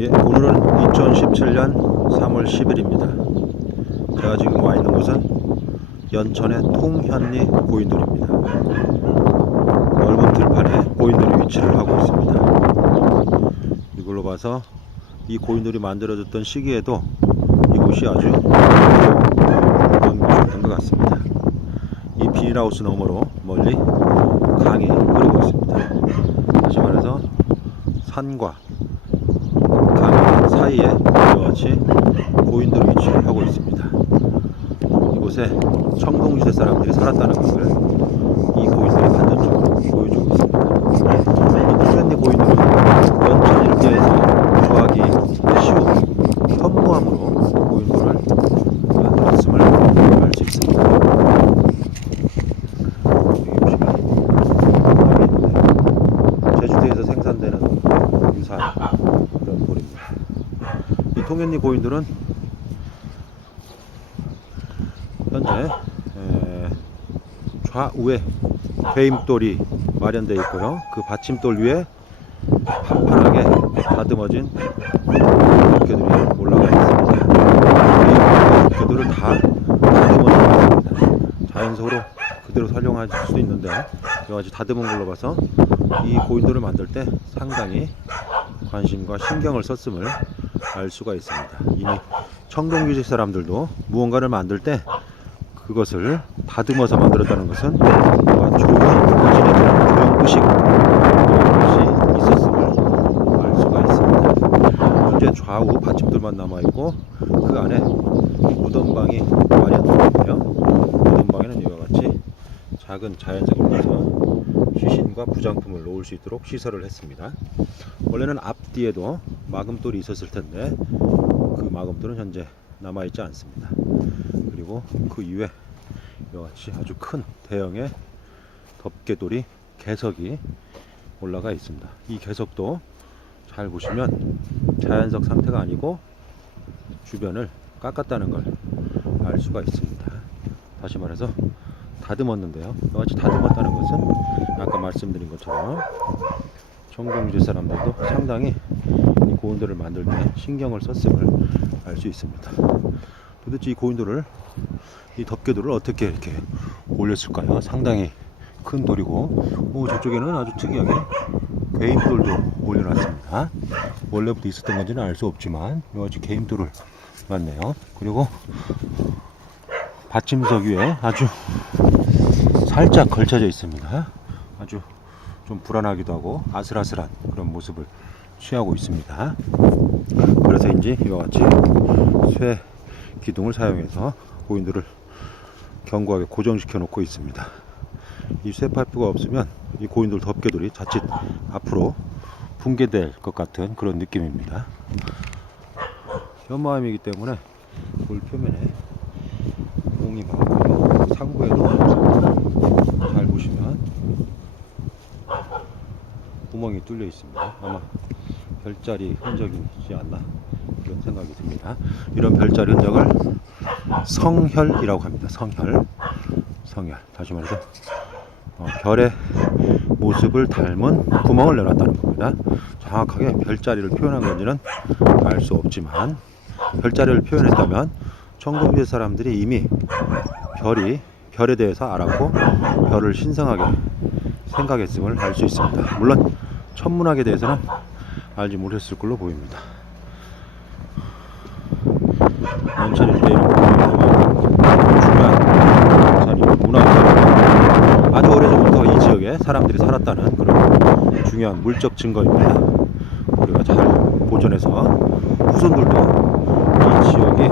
예, 오늘은 2017년 3월 10일입니다. 제가 지금 와 있는 곳은 연천의 통현리 고인돌입니다. 넓은 들판에 고인돌이 위치를 하고 있습니다. 이걸로 봐서 이 고인돌이 만들어졌던 시기에도 이곳이 아주 좋은 곳이었던 것 같습니다. 이 비닐하우스 너머로 멀리 강이 흐르고 있습니다. 다시 말해서 산과 강 사이에 이와 같이 고인돌 위치를 하고 있습니다. 이곳에 청동시대 사람들이 살았다는 것을 이 고인돌이 간접적으로 보여주고 있습니다. 이 통현리 고인돌은 연천 일대에서 구하기 쉬운 현무암으로 고인돌을 만들었음을 알 수 있습니다. 여기 보시면 제주도에서 생산되는 유사한 그런 돌입니다. 이 통현리 고인돌은 현재 에, 좌우에 괴임돌이 마련되어 있고요. 그 받침돌 위에 판판하게 다듬어진 덮개들이 올라가 있습니다. 이 덮개들을 다 다듬어져 있습니다. 자연석으로 그대로 활용할 수도 있는데 여러 가지 다듬은 걸로 봐서 이 고인돌을 만들 때 상당히 관심과 신경을 썼음을 알 수가 있습니다. 이미 청동규직 사람들도 무언가를 만들 때 그것을 다듬어서 만들었다는 것은 좋은 조형 의식 이런 것이 있었음을 알 수가 있습니다. 현재 좌우 받침돌만 남아 있고 그 안에 무덤방이 마련되어. 무덤방에는 이와 같이 작은 자연색을 넣어서 시신과 부장품을 놓을 수 있도록 시설을 했습니다. 원래는 앞뒤에도 마금돌이 있었을 텐데 그 마금돌은 현재 남아 있지 않습니다. 그리고 그 이외 이와 같이 아주 큰 대형의 덮개돌이 개석이 올라가 있습니다. 이 개석도 잘 보시면 자연석 상태가 아니고 주변을 깎았다는 걸 알 수가 있습니다. 다시 말해서 다듬었는데요. 이와 같이 다듬었다는 것은 아까 말씀드린 것처럼 청동주제 사람들도 상당히 이 고인돌을 만들 때 신경을 썼음을 알 수 있습니다. 도대체 이 고인돌을 이 덮개돌을 어떻게 이렇게 올렸을까요? 상당히 큰 돌이고 오, 저쪽에는 아주 특이하게 개임돌도 올려놨습니다. 원래부터 있었던 건지는 알 수 없지만 같이 개임돌을 놨네요. 그리고 받침석 위에 아주 살짝 걸쳐져 있습니다. 아주 좀 불안하기도 하고 아슬아슬한 그런 모습을 취하고 있습니다. 그래서인지 이와 같이 쇠 기둥을 사용해서 고인들을 견고하게 고정시켜 놓고 있습니다. 이 쇠 파이프가 없으면 이 고인돌 덮개돌이 자칫 앞으로 붕괴될 것 같은 그런 느낌입니다. 현마암이기 때문에 돌 표면에 구멍이 많고요. 상부에도 잘 보시면 구멍이 뚫려 있습니다. 아마 별자리 흔적이지 않나 그런 생각이 듭니다. 이런 별자리 흔적을 성혈이라고 합니다. 성혈, 성혈. 다시 말해서 어, 별의 모습을 닮은 구멍을 내놨다는 겁니다. 정확하게 별자리를 표현한 건지는 알 수 없지만 별자리를 표현했다면 청동대 사람들이 이미 별이 별에 대해서 알았고 별을 신성하게 생각했음을 알 수 있습니다. 물론 천문학에 대해서는 알지 못했을 걸로 보입니다. 연천 일대는 중요한 산이 문화유산 아주 오래전부터 이 지역에 사람들이 살았다는 그런 중요한 물적 증거입니다. 우리가 잘 보존해서 후손들도 이 지역이